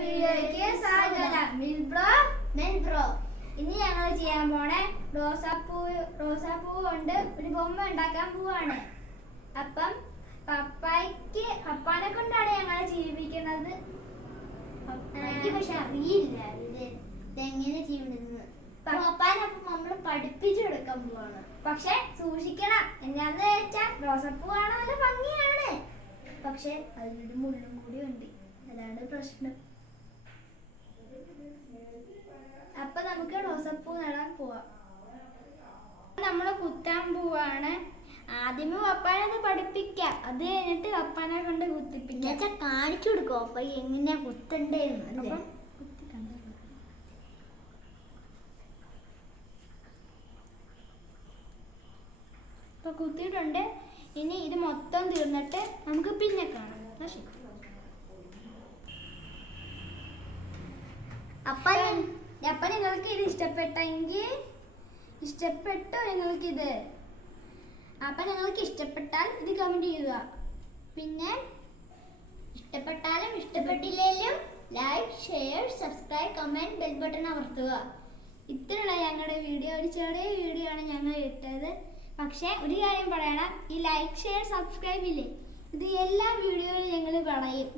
വീഡിയോയ്ക്ക് സ്വാഗതം മിൽബ്രോ മെൻബ്രോ ഇനി ഞങ്ങൾ ചെയ്യാൻ പോണേ റോസാപ്പൂ റോസാപ്പൂ കൊണ്ട് ഒരു ബൊമ്മ ഉണ്ടാക്കാൻ പോവാണ്. അപ്പം പപ്പായ്ക്ക് പപ്പാനെ കൊണ്ടാണ് ഞങ്ങൾ ജീവിക്കുന്നത്. എനിക്ക് പക്ഷെ അറിയില്ല ഇത് ഇതെങ്ങനെ ചെയ്യണമെന്ന് പപ്പാനെ നമ്മൾ പഠിപ്പിച്ചു കൊടുക്കാൻ പോവാണ്. പക്ഷെ സൂക്ഷിക്കണം. എന്നാന്ന് വെച്ചാൽ റോസാപ്പൂ കാണാൻ നല്ല ഭംഗിയാണ്. പക്ഷെ അതിനൊരു മുള്ളും കൂടി ഉണ്ട്. അതാണ് പ്രശ്നം അപ്പൊ നമുക്ക് കാണാൻ നടാൻ നമ്മൾ നമ്മൾ കുത്താൻ പോവാണ്. ആദ്യമേ പപ്പാനെ ഒന്ന് പഠിപ്പിക്കാം. അത് കഴിഞ്ഞിട്ട് പപ്പാനെ കൊണ്ട് കുത്തിപ്പിക്കാം. കാണിച്ചു കൊടുക്കും അപ്പൊ എങ്ങനെയാ കുത്തണ്ടേന്ന്? അല്ലേ? കുത്തി കുത്തിയിട്ടുണ്ട്. ഇനി ഇത് മൊത്തം തീർന്നിട്ട് നമുക്ക് പിന്നെ കാണാം. അപ്പൊ അപ്പൊ നിങ്ങൾക്ക് ഇത് ഇഷ്ടപ്പെട്ടെങ്കിൽ ഇഷ്ടപ്പെട്ടോ ഇത് അപ്പൊ നിങ്ങൾക്ക് ഇഷ്ടപ്പെട്ടാൽ ഇത് കമന്റ് ചെയ്യുക. പിന്നെ ഇഷ്ടപ്പെട്ടാലും ഇഷ്ടപ്പെട്ടില്ലെങ്കിലും like share subscribe comment bell button അമർത്തുക. ഇത്രയുള്ള ഞങ്ങളുടെ വീഡിയോ ഒരു ചെറിയ വീഡിയോ ആണ് ഞങ്ങൾ ഇട്ടത്. പക്ഷേ ഒരു കാര്യം പറയണം. ഈ ലൈക്ക് ഷെയർ സബ്സ്ക്രൈബ് ഇല്ലേ? ഇത് എല്ലാ വീഡിയോയിലും ഞങ്ങൾ പറയും.